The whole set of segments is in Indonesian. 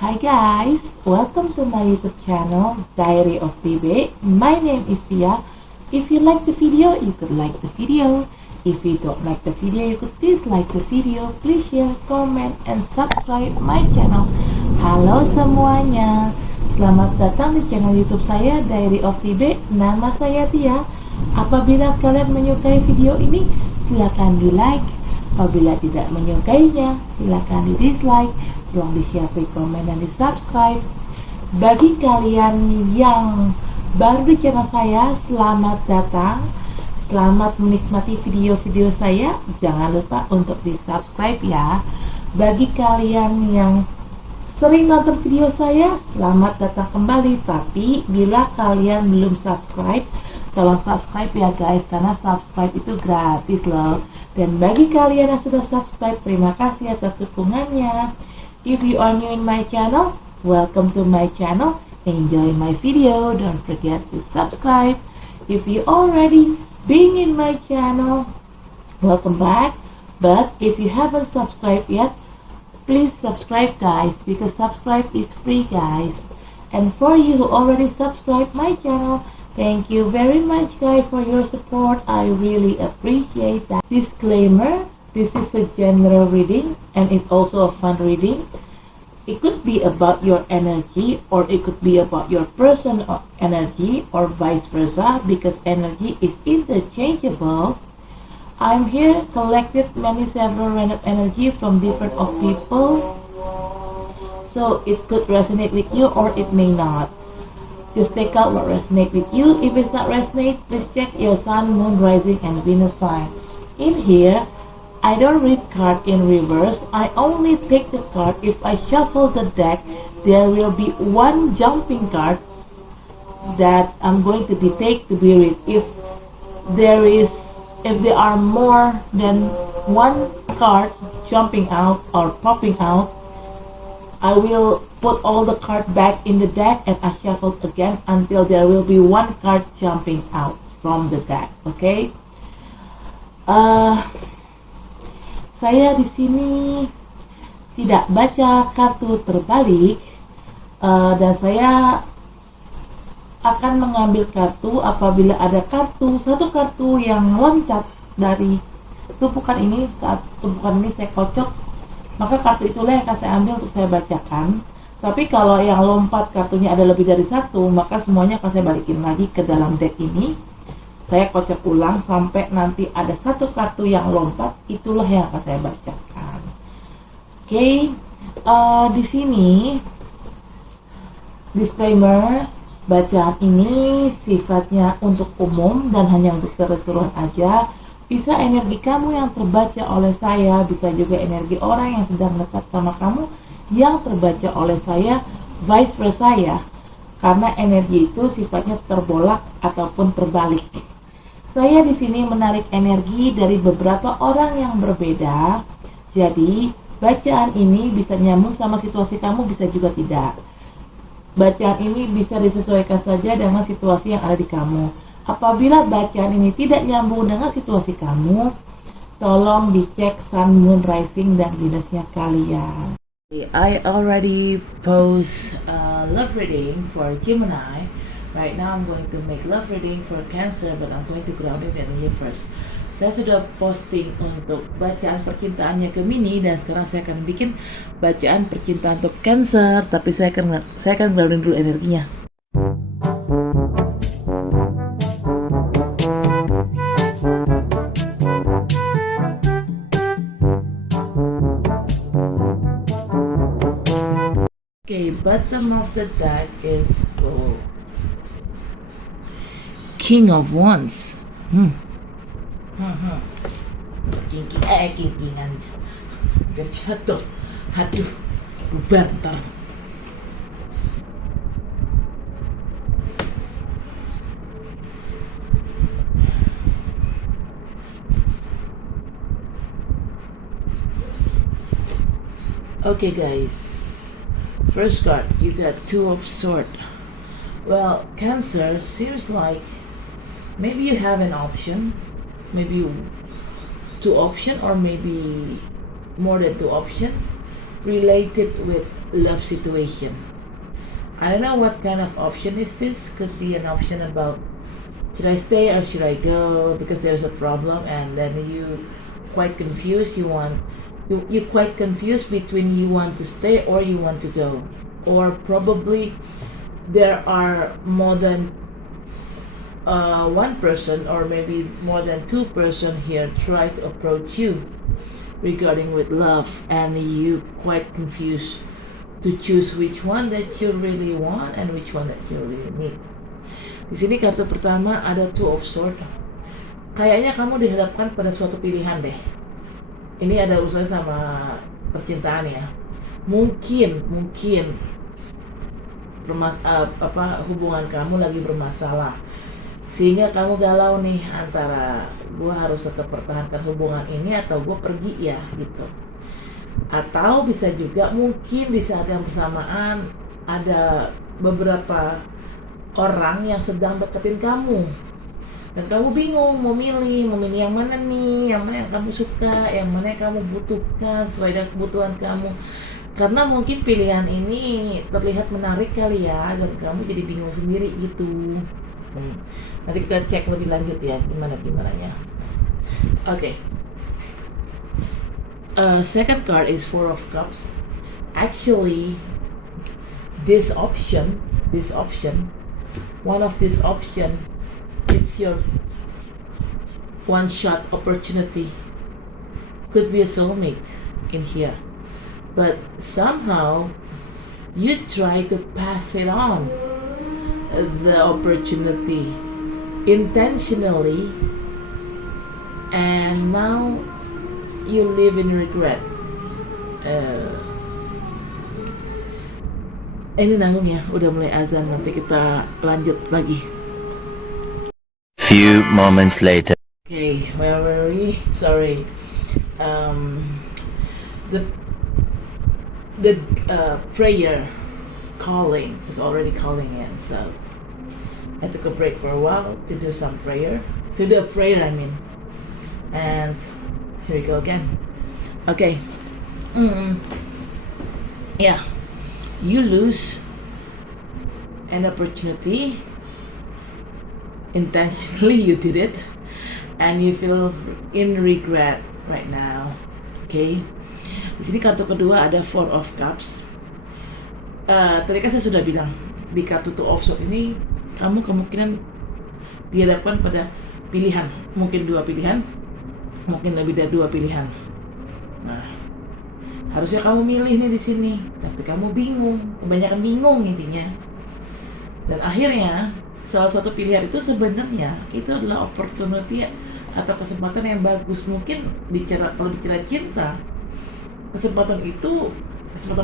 Hi guys, welcome to my YouTube channel Diary of TB. My name is Tia. If you like the video, you could like the video. If you don't like the video, you could dislike the video. Please share, comment, and subscribe my channel. Halo semuanya, selamat datang di channel YouTube saya Diary of TB. Nama saya Tia. Apabila kalian menyukai video ini, silakan di like. Apabila tidak menyukainya, silakan di dislike. Tolong di-share, komen, dan di-subscribe. Bagi kalian yang baru di channel saya, selamat datang. Selamat menikmati video-video saya. Jangan lupa untuk di-subscribe ya. Bagi kalian yang sering nonton video saya, selamat datang kembali. Tapi bila kalian belum subscribe, tolong subscribe ya guys, karena subscribe itu gratis loh. Dan bagi kalian yang sudah subscribe, terima kasih atas dukungannya. If you are new in my channel, welcome to my channel. Enjoy my video. Don't forget to subscribe. If you already been in my channel, welcome back. But if you haven't subscribed yet, please subscribe guys, because subscribe is free guys. And for you who already subscribed my channel, thank you very much guys for your support. I really appreciate that. Disclaimer, this is a general reading and it's also a fun reading. It could be about your energy or it could be about your personal energy or vice versa, because energy is interchangeable. I'm here collected several random energy from different of people, so it could resonate with you or it may not. Just take out what resonates with you. If it's not resonate, please check your sun, moon, rising, and Venus sign. In here, I don't read card in reverse. I only take the card. If I shuffle the deck, there will be one jumping card that I'm going to take to be read. If there are more than one card jumping out or popping out, I will put all the cards back in the deck and I shuffle again until there will be one card jumping out from the deck. Okay? Saya di sini tidak baca kartu terbalik, dan saya akan mengambil kartu apabila ada satu kartu yang loncat dari tumpukan ini. Saat tumpukan ini saya kocok, maka kartu itulah yang akan saya ambil untuk saya bacakan. Tapi kalau yang lompat kartunya ada lebih dari satu, maka semuanya akan saya balikin lagi ke dalam deck ini. Saya kocok ulang sampai nanti ada satu kartu yang lompat, itulah yang akan saya bacakan. Oke, di sini disclaimer, bacaan ini sifatnya untuk umum dan hanya untuk seru-seruan aja. Bisa energi kamu yang terbaca oleh saya, bisa juga energi orang yang sedang dekat sama kamu yang terbaca oleh saya, vice versa ya. Karena energi itu sifatnya terbolak ataupun terbalik. Saya di sini menarik energi dari beberapa orang yang berbeda. Jadi, bacaan ini bisa nyambung sama situasi kamu, bisa juga tidak. Bacaan ini bisa disesuaikan saja dengan situasi yang ada di kamu. Apabila bacaan ini tidak nyambung dengan situasi kamu, tolong dicek sun, moon, rising, dan Venusnya kalian. I already post love reading for Gemini. Right now I'm going to make love reading for Cancer, but I'm going to ground it in here first. Saya sudah posting untuk bacaan percintaannya Gemini, dan sekarang saya akan bikin bacaan percintaan untuk Cancer, tapi saya akan grounding dulu energinya. Okay, bottom of the deck is King of Wands. Kingkingan. Biar jatuh. Aduh, bubar ntar. Okay guys, first card, you got Two of Swords. Well, Cancer, seems like maybe you have an option, maybe two options or maybe more than two options related with love situation. I don't know what kind of option is this. Could be an option about should I stay or should I go because there's a problem, and then you quite confused. You quite confused between you want to stay or you want to go, or probably there are more than one person or maybe more than two person here try to approach you regarding with love, and you quite confused to choose which one that you really want and which one that you really need. Di sini kartu pertama ada Two of Swords. Kayaknya kamu dihadapkan pada suatu pilihan deh. Ini ada urusannya sama percintaan ya. Mungkin hubungan kamu lagi bermasalah. Sehingga kamu galau nih antara gue harus tetap pertahankan hubungan ini atau gue pergi ya gitu. Atau bisa juga mungkin di saat yang bersamaan ada beberapa orang yang sedang deketin kamu dan kamu bingung mau milih yang mana nih, yang mana yang kamu suka, yang mana yang kamu butuhkan sesuai dengan kebutuhan kamu. Karena mungkin pilihan ini terlihat menarik kali ya, dan kamu jadi bingung sendiri gitu. Nanti kita cek lebih lanjut ya gimananya. Okay. Second card is Four of Cups. Actually, this option, one of this option, it's your one-shot opportunity. Could be a soulmate in here, but somehow you try to pass it on the opportunity intentionally, and now you live in regret. Ini nanggung ya, udah mulai azan, nanti kita lanjut lagi. Few moments later. Okay, where were we? Sorry. The prayer calling is already calling in, so I took a break for a while to do some prayer. To do a prayer, I mean. And here we go again. Okay. Yeah. You lose an opportunity. Intentionally you did it. And you feel in regret right now. Okay. Di sini kartu kedua ada Four of Cups. Tadi kan saya sudah bilang di kartu Two of Swords ini kamu kemungkinan dihadapkan pada pilihan, mungkin dua pilihan, mungkin lebih dari dua pilihan. Nah, harusnya kamu milih nih di sini, tapi kamu bingung, kebanyakan bingung intinya. Dan akhirnya salah satu pilihan itu sebenarnya itu adalah opportunity atau kesempatan yang bagus. Mungkin kalau bicara cinta, kesempatan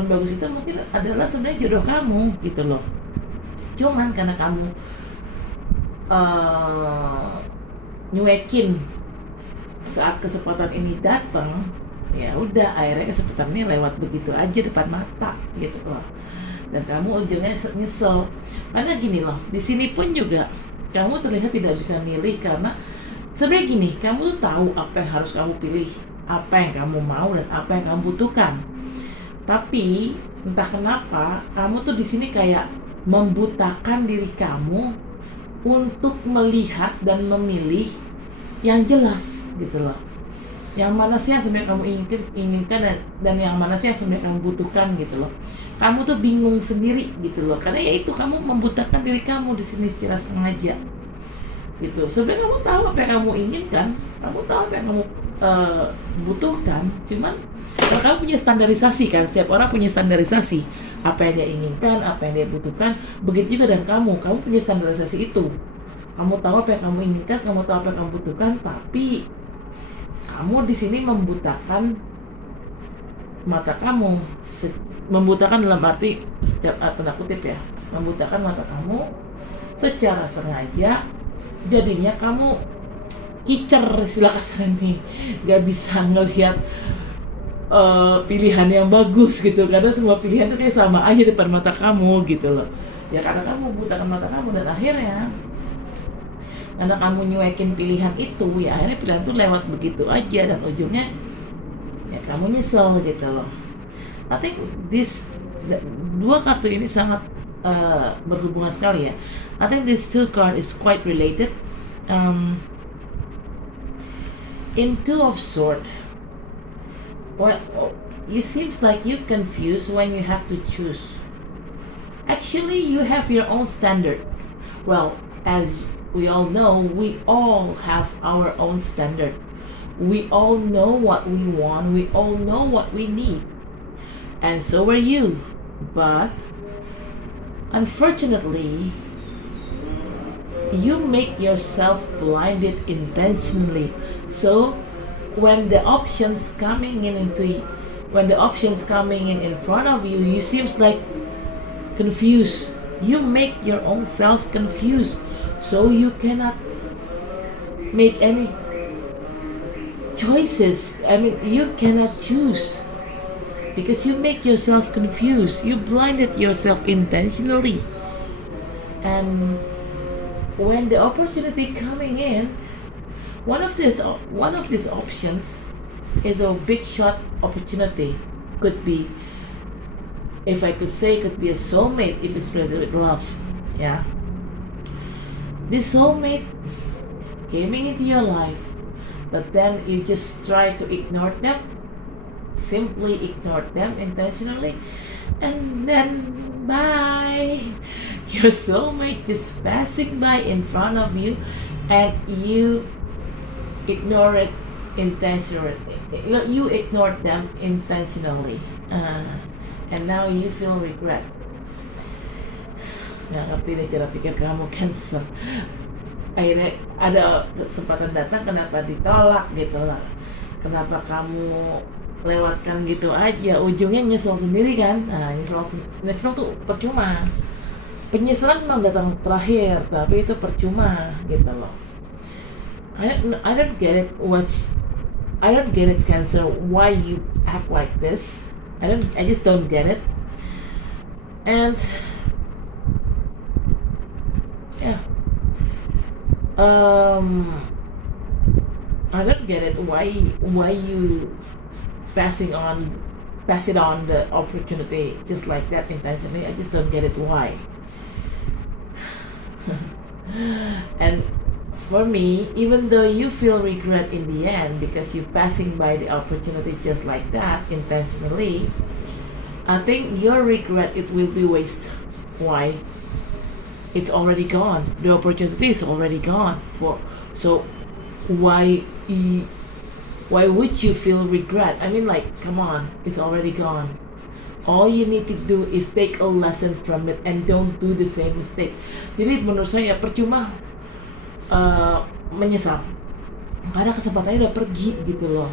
bagus itu mungkin adalah sebenarnya jodoh kamu gitu loh. Cuman karena kamu nyuekin saat kesempatan ini datang, ya udah akhirnya kesempatan ini lewat begitu aja depan mata gitu loh. Dan kamu ujungnya nyesel. Karena gini loh, di sini pun juga kamu terlihat tidak bisa milih karena sebenarnya gini, kamu tuh tahu apa yang harus kamu pilih, apa yang kamu mau dan apa yang kamu butuhkan. Tapi entah kenapa kamu tuh di sini kayak membutakan diri kamu untuk melihat dan memilih yang jelas gitu loh. Yang mana sih yang sebenarnya kamu inginkan dan yang mana sih yang sebenarnya kamu butuhkan gitu loh. Kamu tuh bingung sendiri gitu loh. Karena ya itu kamu membutakan diri kamu di sini secara sengaja. Gitu. Sebenarnya kamu tahu apa yang kamu inginkan, kamu tahu apa yang kamu butuhkan, cuman kamu punya standarisasi kan, setiap orang punya standarisasi apa yang dia inginkan, apa yang dia butuhkan. Begitu juga dan kamu punya standarisasi itu. Kamu tahu apa yang kamu inginkan, kamu tahu apa yang kamu butuhkan, tapi kamu di sini membutakan mata kamu, membutakan dalam arti tanda kutip ya, membutakan mata kamu secara sengaja. Jadinya kamu kicer, istilah kasar nih, nggak bisa ngelihat pilihan yang bagus gitu, karena semua pilihan tuh kayak sama aja depan mata kamu gitu loh. Ya karena kamu butakan mata kamu, dan akhirnya karena kamu nyuekin pilihan itu, ya akhirnya pilihan tuh lewat begitu aja, dan ujungnya ya kamu nyesel gitu loh. I think dua kartu ini sangat berhubungan sekali ya. I think this two card is quite related. In Two of Swords, well, it seems like you're confused when you have to choose. Actually, you have your own standard. Well, as we all know, we all have our own standard. We all know what we want. We all know what we need. And so are you. But unfortunately, you make yourself blinded intentionally. So when the options coming in front of you, you seems like confused. You make your own self confused, so you cannot make any choices. I mean, you cannot choose because you make yourself confused. You blinded yourself intentionally. And when the opportunity coming in, one of these options is a big shot opportunity. Could be, if I could say, could be a soulmate if it's related with love. Yeah. This soulmate came into your life, but then you just try to ignore them, simply ignore them intentionally, and then bye. Your soulmate just passing by in front of you, and you ignore it intentionally. You ignored them intentionally, and now you feel regret. Nggak ngerti deh cara pikir kamu, Cancer. Akhirnya ada kesempatan datang, kenapa ditolak gitu lah. Kenapa kamu lewatkan gitu aja, ujungnya nyesel sendiri kan. Nah, nyesel tuh percuma. Penyesalan memang datang terakhir, tapi itu percuma gitu loh. I don't get it, Cancer, why you act like this. I just don't get it. And yeah, I don't get it, why you pass it on the opportunity just like that intentionally. I just don't get it, why. And for me, even though you feel regret in the end because you're passing by the opportunity just like that intentionally, I think your regret, it will be waste. Why? It's already gone. The opportunity is already gone. So why would you feel regret? I mean, like, come on, it's already gone. All you need to do is take a lesson from it and don't do the same mistake. Jadi menurut saya percuma menyesal karena kesempatannya udah pergi gitu loh.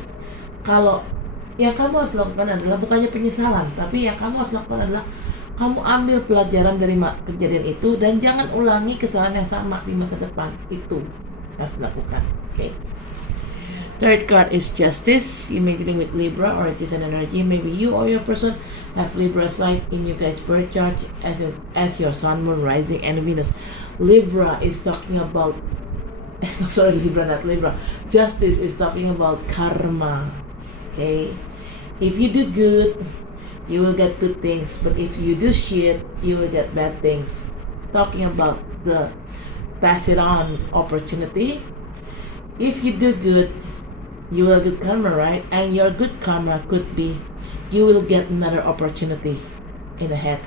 Kalau yang kamu harus lakukan adalah bukannya penyesalan, tapi yang kamu harus lakukan adalah kamu ambil pelajaran dari kejadian itu dan jangan ulangi kesalahan yang sama di masa depan. Itu harus dilakukan. Okay. Third card is Justice. You may be dealing with Libra or it is an energy. Maybe you or your person have Libra sign in you guys' birth chart as your Sun, Moon, Rising, and Venus. Libra is talking about Justice is talking about karma. Okay, if you do good, you will get good things, but if you do shit, you will get bad things. Talking about the pass it on opportunity. If you do good, you will get karma, right? And your good karma could be you will get another opportunity in the head.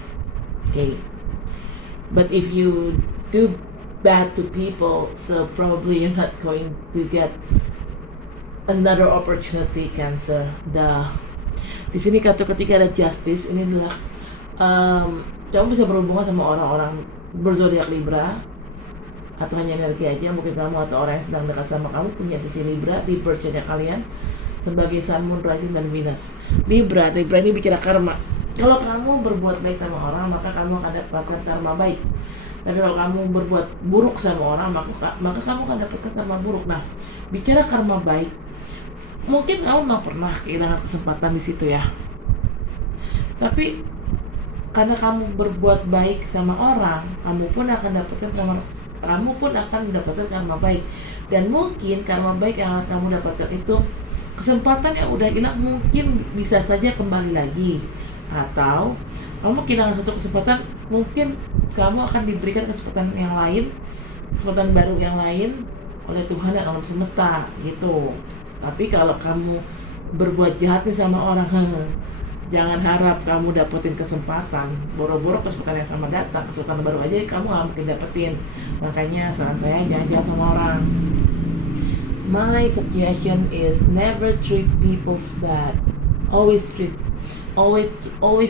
Okay, but if you do bad to people, so probably you're not going to get another opportunity, Cancer. Di sini kartu ketiga ada Justice. Ini adalah kamu bisa berhubungan sama orang-orang berzodiak Libra atau hanya energi aja. Mungkin kamu atau orang yang sedang dekat sama kamu punya sisi Libra di birth chart kalian sebagai Sun, Moon, Rising, dan Venus. Libra ini bicara karma. Kalau kamu berbuat baik sama orang, maka kamu akan dapatkan karma baik. Tapi kalau kamu berbuat buruk sama orang, maka kamu akan dapatkan karma buruk. Nah, bicara karma baik, mungkin kamu nggak pernah kehilangan kesempatan di situ ya. Tapi karena kamu berbuat baik sama orang, kamu pun akan mendapatkan karma baik. Dan mungkin karma baik yang akan kamu dapatkan itu kesempatan yang udah hilang mungkin bisa saja kembali lagi, atau Kamu kehilangan satu kesempatan, mungkin kamu akan diberikan kesempatan yang lain, kesempatan baru yang lain oleh Tuhan dan alam semesta gitu. Tapi kalau kamu berbuat jahat nih sama orang, jangan harap kamu dapetin kesempatan. Boro-boro kesempatan yang sama datang, kesempatan baru aja kamu gak mungkin dapetin. Makanya saran saya jangan jahat sama orang. My suggestion is never treat people bad. Always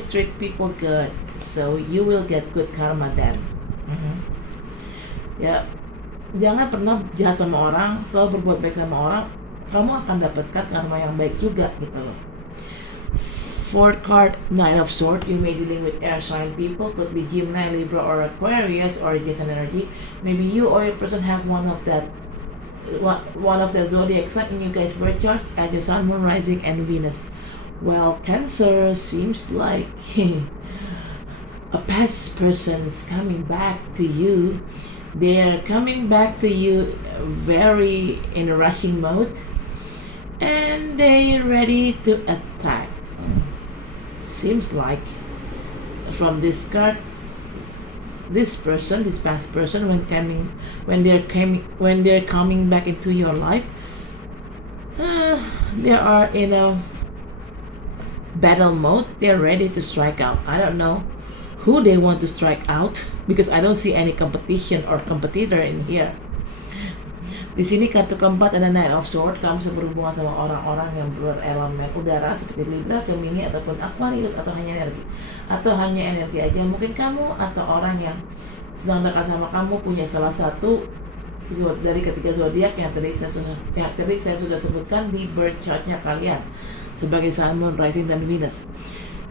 treat people good. So you will get good karma then. Ya, jangan pernah jahat sama orang, selalu berbuat baik sama orang. Kamu akan dapatkan karma yang baik juga gitu loh. Fourth card, Nine of Swords. You may dealing with air sign people, could be Gemini, Libra, or Aquarius, or Jason energy. Maybe you or your person have one of the zodiac sign in you guys birth chart as your Sun, Moon, Rising, and Venus. Well, Cancer seems like a past person is coming back to you. They are coming back to you very in a rushing mode, and they ready to attack. Seems like from this card, this past person, when they're coming back into your life, they are in a battle mode. They're ready to strike out. I don't know who they want to strike out because I don't see any competition or competitor in here. Di sini kartu keempat ada Nine of Swords. Kamu bisa berhubungan sama orang-orang yang berelemen udara seperti Libra, Gemini, ataupun Aquarius, atau hanya energi aja. Mungkin kamu atau orang yang sedang dekat sama kamu punya salah satu dari ketiga zodiak yang tadi saya sudah sebutkan di birth chartnya kalian sebagai Sun, Moon, Rising, dan Venus.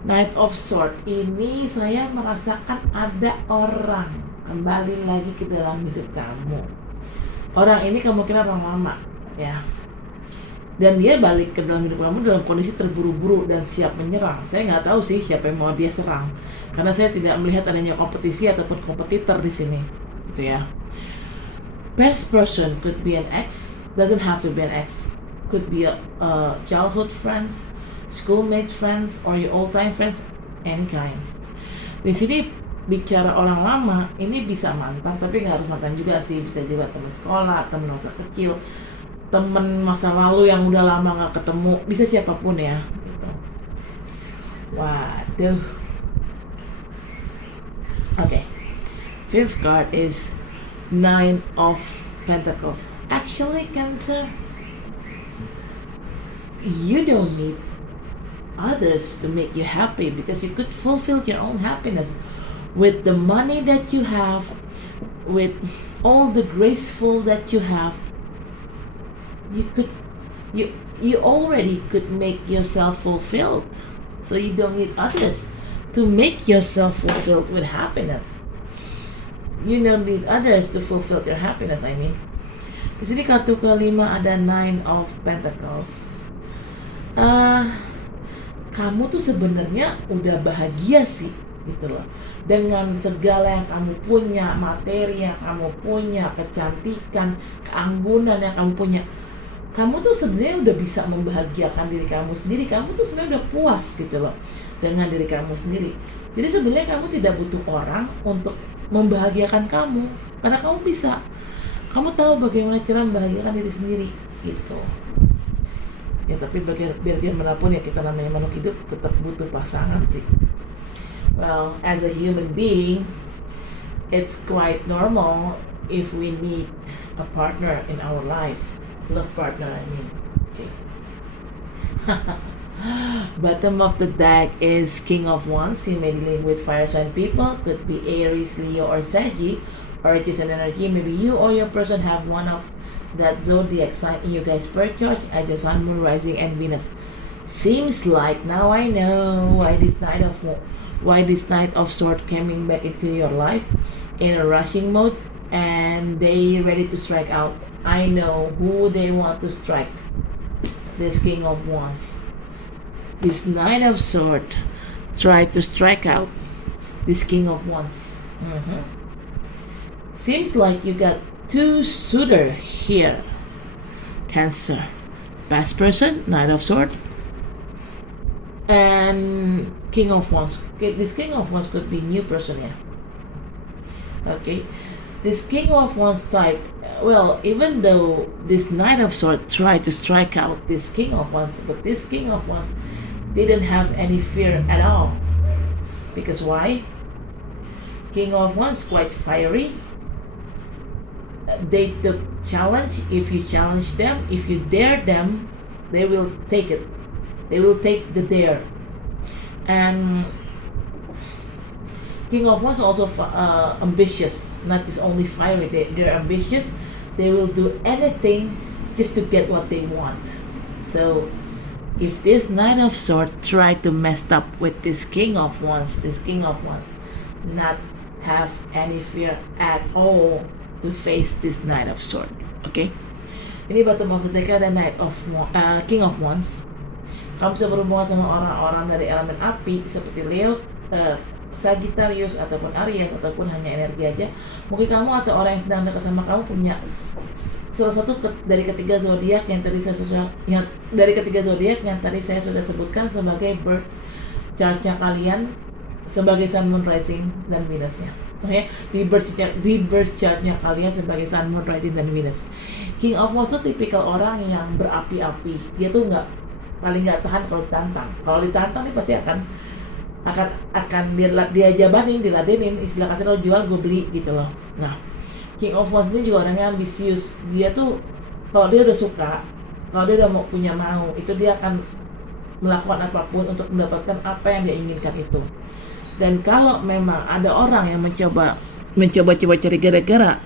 Knight of Swords ini saya merasakan ada orang kembali lagi ke dalam hidup kamu. Orang ini kemungkinan orang lama ya, dan dia balik ke dalam hidup kamu dalam kondisi terburu-buru dan siap menyerang. Saya nggak tahu sih siapa yang mau dia serang, karena saya tidak melihat adanya kompetisi ataupun kompetitor di sini gitu ya. Past person could be an ex, doesn't have to be an ex, could be a childhood friends, schoolmate friends, or your old time friends, any kind. Di sini bicara orang lama, ini bisa mantan, tapi nggak harus mantan juga sih, bisa juga teman sekolah, teman masa kecil, teman masa lalu yang udah lama nggak ketemu, bisa siapapun ya gitu. Waduh. Okay, fifth card is Nine of Pentacles. Actually, Cancer, you don't need others to make you happy because you could fulfill your own happiness with the money that you have, with all the graceful that you have. You already could make yourself fulfilled, so you don't need others to make yourself fulfilled with happiness. You don't need others to fulfill your happiness. I mean, di sini kartu kelima ada Nine of Pentacles. Kamu tuh sebenarnya udah bahagia sih gitu loh, dengan segala yang kamu punya, materi yang kamu punya, kecantikan, keanggunan yang kamu punya. Kamu tuh sebenarnya udah bisa membahagiakan diri kamu sendiri. Kamu tuh sebenarnya udah puas gitu loh dengan diri kamu sendiri. Jadi sebenarnya kamu tidak butuh orang untuk membahagiakan kamu, karena kamu bisa. Kamu tahu bagaimana cara membahagiakan diri sendiri gitu. Ya tapi biar gimana pun ya, kita namanya makhluk hidup tetap butuh pasangan sih. Well, as a human being, it's quite normal if we need a partner in our life. Love partner, I mean. Okay. Bottom of the deck is King of Wands. You may deal with fire sign people. Could be Aries, Leo, or Sagittarius. Or it is an energy. Maybe you or your person have one of that zodiac sign in you guys' birth chart as your Sun, Moon, Rising, and Venus. Seems like now I know why this Knight of Swords coming back into your life in a rushing mode, and they ready to strike out. I know who they want to strike. This King of Wands, this Knight of Swords, try to strike out this King of Wands. Seems like you got two suitors here, Cancer. Past person, Knight of Swords, and King of Wands. Okay, this King of Wands could be new person ya. Okay, this King of Wands type. Well, even though this Knight of Swords tried to strike out this King of Wands, but this King of Wands didn't have any fear at all. Because why? King of Wands quite fiery. They took challenge. If you challenge them, if you dare them, they will take it. They will take the dare. And King of Wands also ambitious. Not just only fiery. They're ambitious. They will do anything just to get what they want. So if this Knight of Swords try to mess up with this King of Wands, not have any fear at all to face this Knight of Swords. Okay? Ini bottom of the deck ada King of Wands. Kamu bisa berhubungan sama orang-orang dari elemen api seperti Leo, Sagittarius ataupun Aries ataupun hanya energi aja. Mungkin kamu atau orang yang sedang dekat sama kamu punya salah satu dari ketiga zodiak yang tadi saya sudah sebutkan sebagai birth chart-nya kalian, sebagai Sun, Moon, Rising dan Venus-nya. Oke, di birth chart-nya kalian sebagai Sun, Moon, Rising dan Venus. King of Wands itu tipikal orang yang berapi-api. Dia tuh paling nggak tahan kalau ditantang. Kalau ditantang nih pasti akan dia jabanin, diladenin, istilah kasar lo jual gue beli gitu loh. Nah, King of Wands ini juga orangnya ambisius. Dia tuh kalau dia udah suka, kalau dia udah punya mau, itu dia akan melakukan apapun untuk mendapatkan apa yang dia inginkan itu. Dan kalau memang ada orang yang mencoba cari gara-gara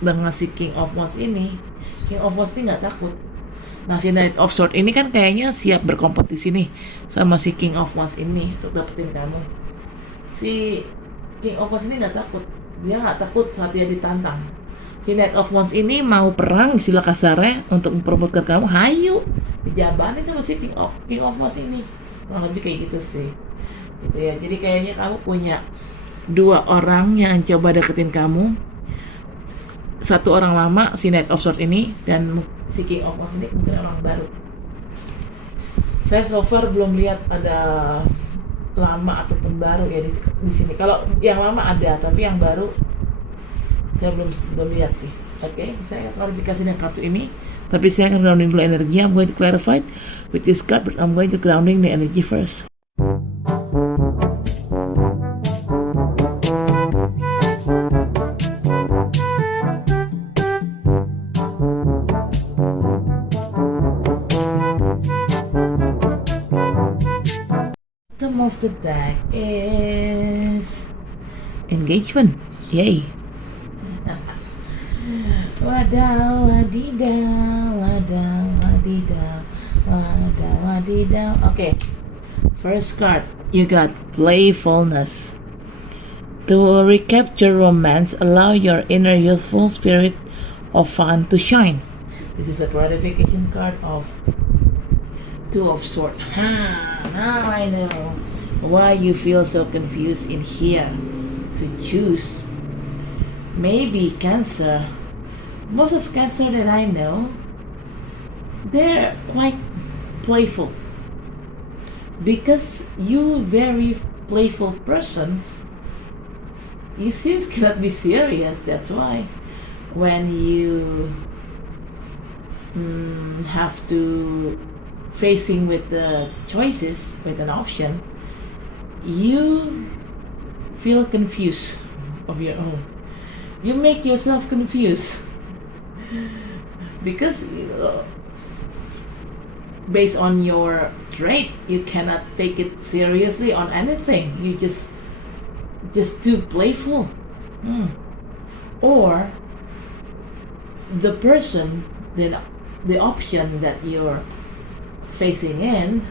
dengan si King of Wands ini nggak takut. Nah, si Knight of Swords ini kan kayaknya siap berkompetisi nih sama si King of Wands ini untuk dapetin kamu. Si King of Wands ini nggak takut. Dia nggak takut saat dia ditantang. Si Knight of Wands ini mau perang, istilah kasarnya, untuk memperebutkan kamu. Hayu, dijabanin sama si King of Wands ini. Kurang lebih kayak gitu sih. Gitu ya. Jadi kayaknya kamu punya dua orang yang coba deketin kamu. Satu orang lama, si Knight of Swords ini, dan si King of Wands ini mungkin orang baru. Saya so far belum lihat ada lama ataupun baru ya di sini. Kalau yang lama ada, tapi yang baru saya belum lihat sih. Oke, saya klarifikasi dengan kartu ini. Tapi saya akan grounding dulu energi. I'm going to clarify with this card, but I'm going to grounding the energy first. Of the deck is engagement. Yay. Wadaw wadidaw. Okay, first card, you got playfulness. To recapture romance, allow your inner youthful spirit of fun to shine. This is a clarification card of Two of Swords. Now I know why you feel so confused in here to choose. Maybe Cancer. Most of Cancer that I know, they're quite playful. Because you very playful persons, you seems cannot be serious. That's why when you have to facing with the choices with an option, you feel confused of your own. You make yourself confused because based on your trait, you cannot take it seriously on anything. You just too playful. Or the person, then the option that you're facing in,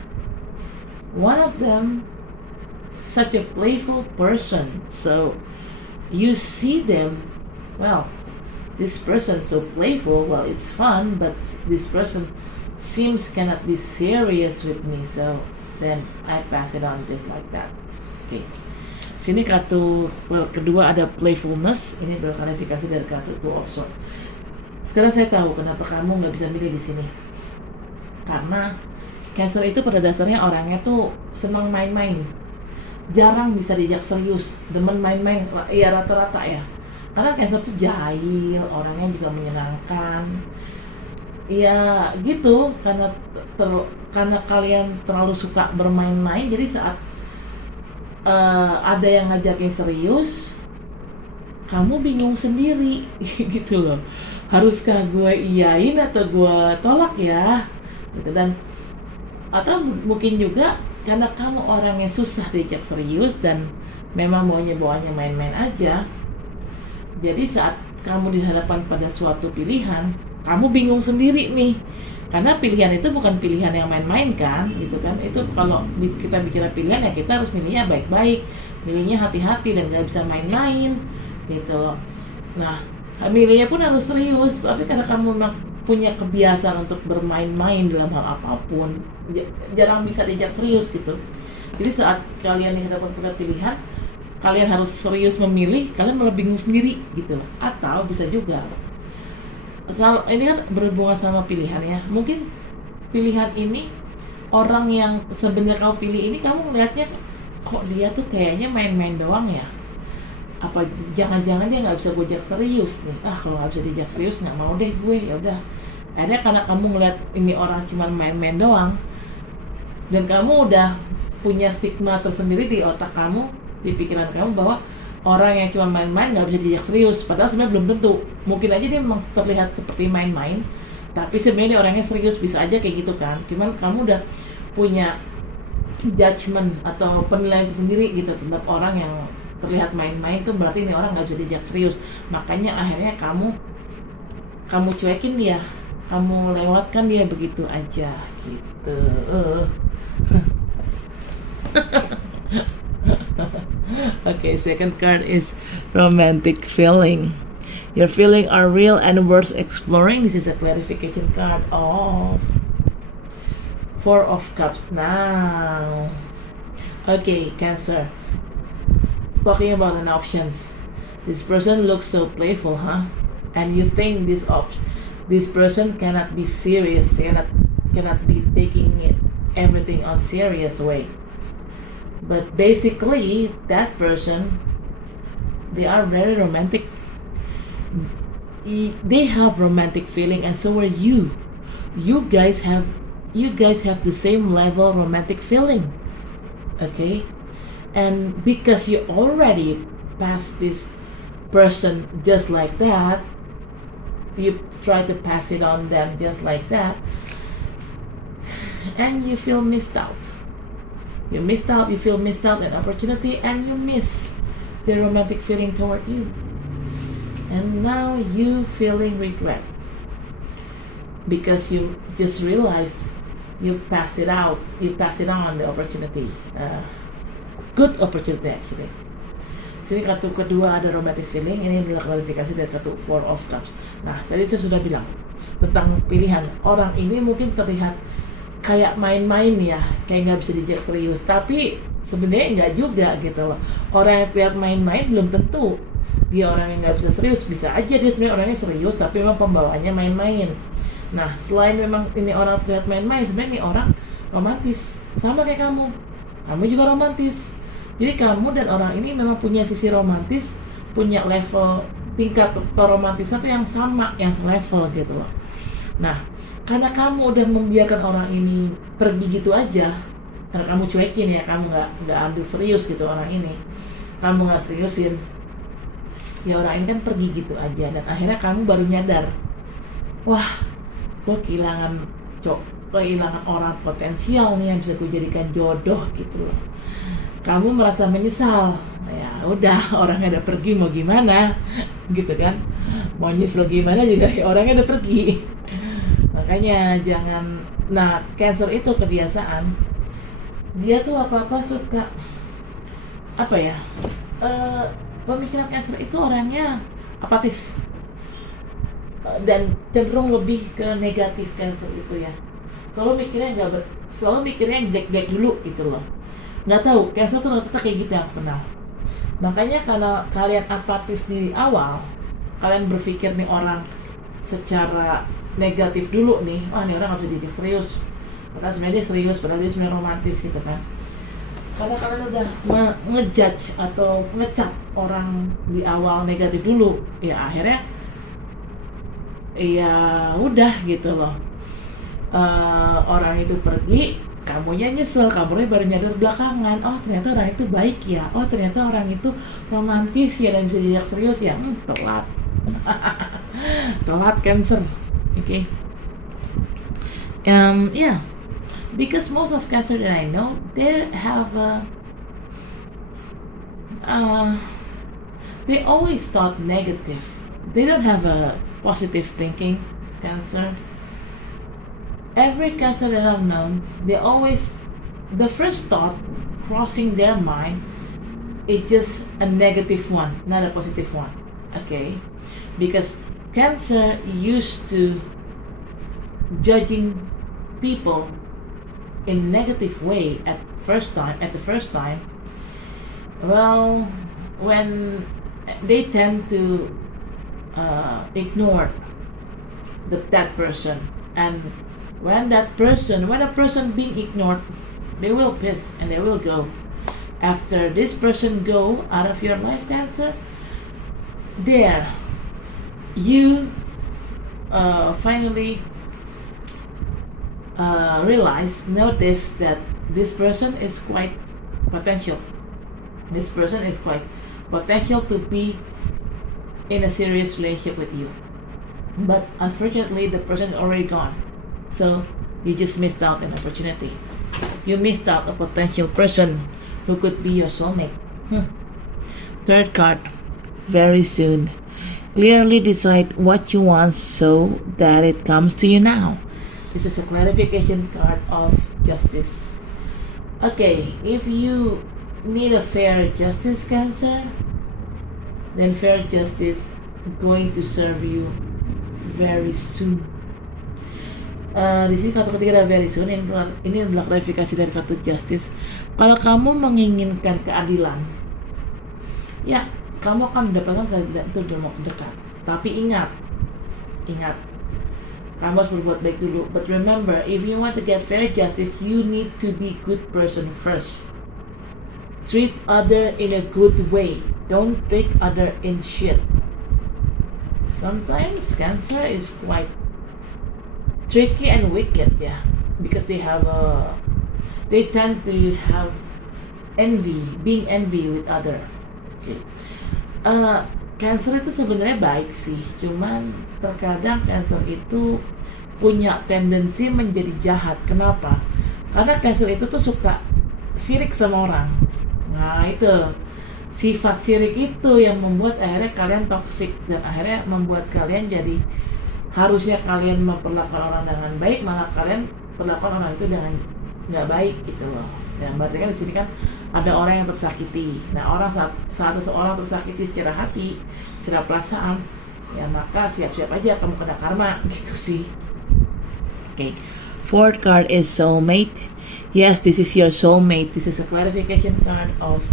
one of them such a playful person, so you see them, well, this person so playful, well, it's fun, but this person seems cannot be serious with me, so then I pass it on just like that. Okay, sini kartu kedua ada playfulness. Ini berklarifikasi dari kartu Two of Swords. Sekarang saya tahu kenapa kamu nggak bisa milih di sini, karena Cancer itu pada dasarnya orangnya tuh senang main-main. jarang bisa diajak serius, demen main-main, ya rata-rata ya. Karena Cancer tuh jahil, orangnya juga menyenangkan. Ya gitu, karena kalian terlalu suka bermain-main, jadi saat ada yang ngajakin serius, kamu bingung sendiri gitu loh. Haruskah gue iyain atau gue tolak ya? Gitu. Dan atau mungkin juga karena kamu orangnya susah diajak serius dan memang maunya bawanya main-main aja. Jadi saat kamu dihadapkan pada suatu pilihan, kamu bingung sendiri nih. Karena pilihan itu bukan pilihan yang main-main kan, gitu kan. Itu kalau kita bicara pilihan ya kita harus milihnya baik-baik, milihnya hati-hati dan nggak bisa main-main, gitu. Nah, milihnya pun harus serius. Tapi karena kamu memang punya kebiasaan untuk bermain-main dalam hal apapun, jarang bisa diajak serius gitu. Jadi saat kalian dihadapkan pada pilihan, kalian harus serius memilih, kalian malah bingung sendiri gitu loh. Atau bisa juga ini kan berhubungan sama pilihan ya. Mungkin pilihan ini orang yang sebenarnya kamu pilih ini kamu ngeliatnya kok dia tuh kayaknya main-main doang ya. Apa jangan-jangan dia nggak bisa gojek serius nih. Kalau nggak bisa diajak serius nggak mau deh gue, ya udah. Akhirnya karena kamu ngeliat ini orang cuma main-main doang, dan kamu udah punya stigma tersendiri di otak kamu, di pikiran kamu bahwa orang yang cuma main-main nggak bisa diajak serius, padahal sebenarnya belum tentu. Mungkin aja dia memang terlihat seperti main-main, tapi sebenarnya dia orangnya serius, bisa aja kayak gitu kan. Cuman kamu udah punya judgement atau penilaian sendiri gitu terhadap orang yang terlihat main-main, tuh berarti ini orang nggak bisa diajak serius. Makanya akhirnya kamu cuekin dia, kamu lewatkan dia begitu aja gitu. Okay, second card is romantic feeling. Your feelings are real and worth exploring. This is a clarification card of Four of Cups now. Okay, Cancer. Talking about an options. This person looks so playful, huh? And you think this person cannot be serious, cannot be taking everything on serious way. But basically, that person, they are very romantic. They have romantic feeling, and so are you. You guys have the same level of romantic feeling. Okay, and because you already passed this person just like that, you try to pass it on them just like that, and you feel missed out. You feel missed out an opportunity, and you miss the romantic feeling toward you. And now you feeling regret because you just realize you pass it on the opportunity. Good opportunity actually. Sini kartu kedua ada romantic feeling, ini adalah klarifikasi dari kartu Four of Cups. Nah, tadi saya sudah bilang tentang pilihan. Orang ini mungkin terlihat kayak main-main ya, kayak nggak bisa diajak serius, tapi sebenarnya nggak juga gitu loh. Orang yang terlihat main-main belum tentu dia orang yang nggak bisa serius, bisa aja dia sebenarnya orangnya serius tapi memang pembawaannya main-main. Nah, selain memang ini orang terlihat main-main, sebenarnya ini orang romantis, sama kayak kamu juga romantis. Jadi kamu dan orang ini memang punya sisi romantis, punya level tingkat romantisnya tuh yang sama, yang selevel gitu loh. Nah, karena kamu udah membiarkan orang ini pergi gitu aja, karena kamu cuekin ya, kamu nggak ambil serius gitu orang ini, kamu nggak seriusin, ya orang ini kan pergi gitu aja, dan akhirnya kamu baru nyadar, wah, gue kehilangan orang potensial nih yang bisa gue jadikan jodoh gitu loh. Kamu merasa menyesal, ya udah orangnya udah pergi mau gimana, gitu kan, mau nyesel gimana juga orangnya udah pergi. Makanya jangan. Nah, Cancer itu kebiasaan dia tuh apa-apa suka apa ya, pemikiran Cancer itu orangnya apatis dan cenderung lebih ke negatif. Cancer itu ya selalu mikirnya yang jelek-jelek dulu gitu loh. Nggak tahu, Cancer tuh rata-rata kayak gitu yang kenal. Makanya karena kalian apatis di awal, kalian berpikir nih orang secara negatif dulu nih, wah ini orang nggak bisa diajak serius, padahal sebenarnya dia serius, padahal dia sebenarnya romantis gitu kan. Karena kalian udah ngejudge atau ngecap orang di awal negatif dulu, ya akhirnya ya udah gitu loh. Orang itu pergi, kamunya nyesel, kamunya baru nyadar belakangan, oh ternyata orang itu baik ya, oh ternyata orang itu romantis ya dan bisa diajak serius ya. Telat. Telat, Cancer. Okay. Yeah, because most of Cancer that I know, they have they always thought negative. They don't have a positive thinking, Cancer. Every Cancer that I've known, they always, the first thought crossing their mind, it's just a negative one, not a positive one. Okay, because Cancer used to judging people in negative way at the first time. Well, when they tend to ignore that person, and when a person being ignored, they will piss and they will go. After this person go out of your life, Cancer, there you finally notice that this person is quite potential. This person is quite potential to be in a serious relationship with you. But unfortunately, the person is already gone. So you just missed out an opportunity. You missed out a potential person who could be your soulmate. Third card, very soon. Clearly decide what you want so that it comes to you now. This is a clarification card of justice. Okay, if you need a fair justice, Cancer, then fair justice going to serve you very soon. Di sini kartu ketiga ada very soon. Ini adalah klarifikasi dari kartu justice. Kalau kamu menginginkan keadilan, ya kamu akan mendapatkan keadilan itu dalam waktu dekat. Tapi ingat, kamu harus berbuat baik dulu. But remember, if you want to get fair justice, you need to be good person first. Treat other in a good way. Don't treat other in shit. Sometimes Cancer is quite tricky and wicked, yeah, because they tend to have being envy with other. Okay. Cancer itu sebenarnya baik sih, cuman terkadang Cancer itu punya tendensi menjadi jahat. Kenapa? Karena Cancer itu tuh suka sirik sama orang. Nah itu sifat sirik itu yang membuat akhirnya kalian toksik dan akhirnya membuat kalian jadi harusnya kalian memperlakukan orang dengan baik, malah kalian perlakukan orang itu dengan nggak baik gitu loh. Yang berarti kan di sini kan ada orang yang tersakiti. Nah saat seseorang tersakiti secara hati, secara perasaan, ya maka siap-siap aja kamu kena karma gitu sih. Okay. Fourth card is soulmate. Yes, this is your soulmate. This is a clarification card of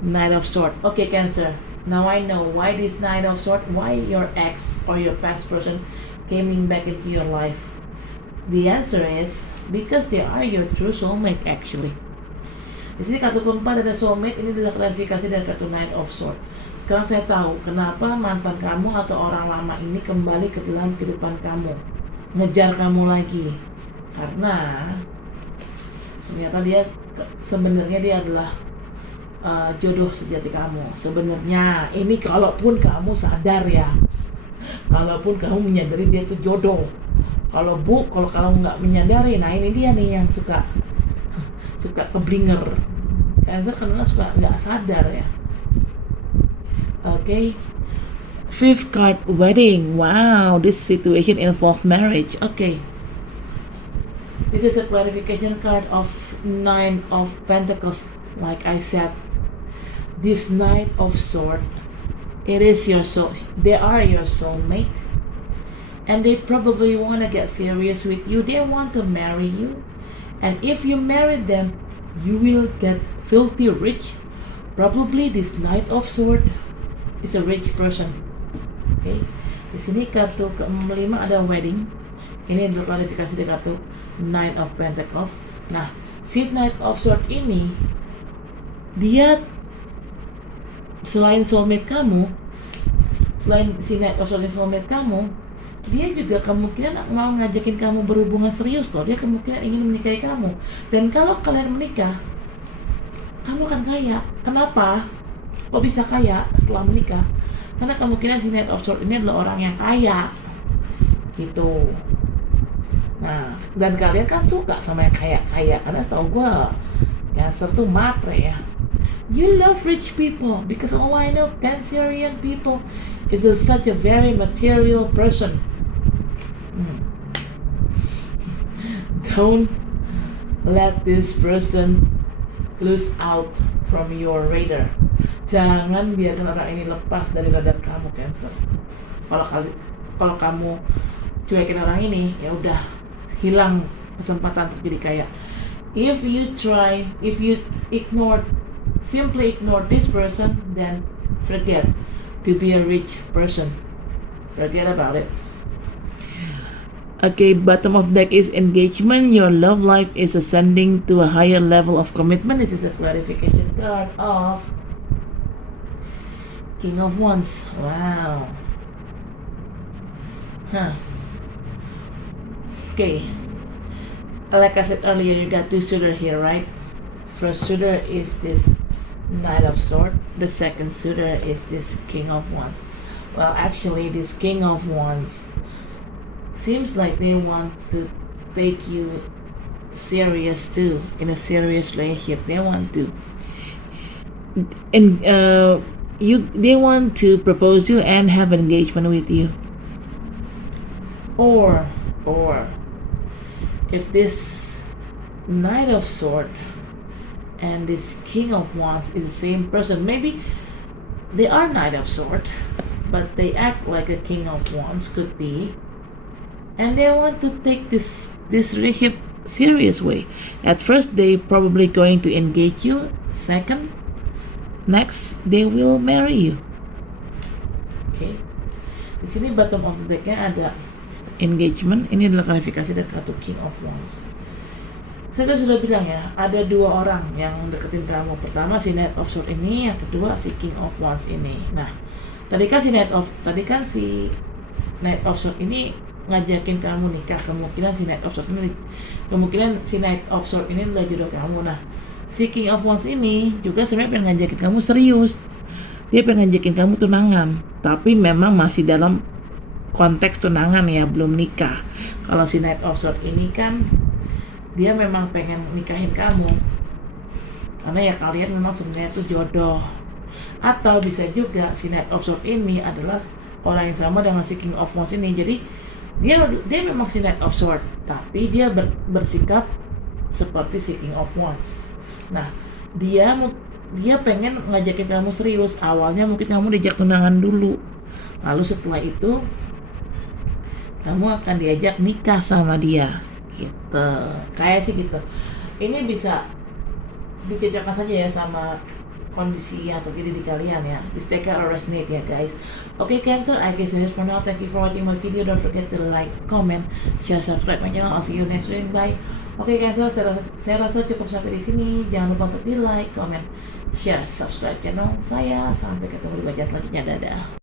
Knight of Swords. Okay, Cancer. Now I know why this Knight of Swords, why your ex or your past person coming back into your life. The answer is because they are your true soulmate actually. Di sini kartu keempat ada soulmate, ini adalah klarifikasi dari kartu Knight of Swords. Sekarang saya tahu kenapa mantan kamu atau orang lama ini kembali ke dalam kehidupan kamu, ngejar kamu lagi. Karena ternyata sebenarnya dia adalah jodoh sejati kamu. Sebenarnya ini kalaupun kamu sadar ya, kalaupun kamu menyadari dia itu jodoh. Kalau kamu nggak menyadari, nah ini dia nih yang suka keblinger. Cancer karena suka nggak sadar ya. Okay. Fifth card, wedding. Wow, this situation involves marriage. Okay. This is a clarification card of Nine of Pentacles. Like I said, this Knight of Swords, it is your soul. They are your soulmate, and they probably want to get serious with you. They want to marry you, and if you marry them, you will get filthy rich. Probably this Knight of Swords is a rich person. Okay, di sini kartu ke-5 ada wedding. Ini adalah klarifikasi dari kartu Nine of Pentacles. Nah, si Knight of Swords ini dia selain soulmate kamu, selain si Knight of Swords soulmate kamu, dia juga kemungkinan mau ngajakin kamu berhubungan serius loh. Dia kemungkinan ingin menikahi kamu. Dan kalau kalian menikah, kamu akan kaya. Kenapa? Kok bisa kaya setelah menikah? Karena kemungkinan si Knight of Swords ini adalah orang yang kaya gitu. Nah, dan kalian kan suka sama yang kaya-kaya, karena setahu gue yang satu matre ya. You love rich people because all I know Cancerian people is such a very material person. Don't let this person lose out from your radar. Jangan biarkan orang ini lepas dari radar kamu, Cancer. Kalau kamu cuekin orang ini, ya udah hilang kesempatan untuk jadi kaya. If you simply ignore this person, then forget to be a rich person. Forget about it. Okay, bottom of deck is engagement. Your love life is ascending to a higher level of commitment. This is a clarification card of King of Wands. Wow. Okay. Like I said earlier, you got two suitors here, right? First suitor is this Knight of Swords. The second suitor is this King of Wands. Well, actually, this King of Wands seems like they want to take you serious too, in a serious relationship. They want to, and they want to propose you and have an engagement with you. Or if this Knight of Swords and this King of Wands is the same person, maybe they are Knight of Swords, but they act like a King of Wands, could be, and they want to take this relationship serious way. At first, they probably going to engage you. Next, they will marry you. Okay. Di sini bottom of the decknya ada engagement. Ini adalah klarifikasi dari kartu King of Wands. Saya sudah bilang ya, ada dua orang yang deketin kamu. Pertama si Knight of Swords ini, yang kedua si King of Wands ini. Nah, tadi kan si Knight of Swords ini ngajakin kamu nikah. Kemungkinan si Knight of Swords ini adalah jodoh kamu. Nah, si King of Wands ini juga sebenarnya pengen ngajakin kamu serius. Dia pengen ngajakin kamu tunangan, tapi memang masih dalam konteks tunangan ya, belum nikah. Kalau si Knight of Swords ini kan dia memang pengen nikahin kamu, karena ya kalian memang sebenarnya itu jodoh. Atau bisa juga si Knight of Swords ini adalah orang yang sama dengan si King of Wands ini. Jadi dia memang si Knight of Swords, tapi dia bersikap seperti si King of Wands. Nah, dia pengen ngajakin kamu serius. Awalnya mungkin kamu diajak tunangan dulu, lalu setelah itu kamu akan diajak nikah sama dia gitu. Kayak sih gitu. Ini bisa dicocokkan saja ya sama kondisi yang terjadi di kalian ya. This take or resonate ya guys. Okay Cancer, I guess that's for now. Thank you for watching my video. Don't forget to like, comment, share, subscribe my channel. I'll see you next week. Bye. Oke Cancer, saya rasa cukup sampai di sini. Jangan lupa untuk di like, comment, share, subscribe channel saya. Sampai ketemu di baca selanjutnya. Dadah.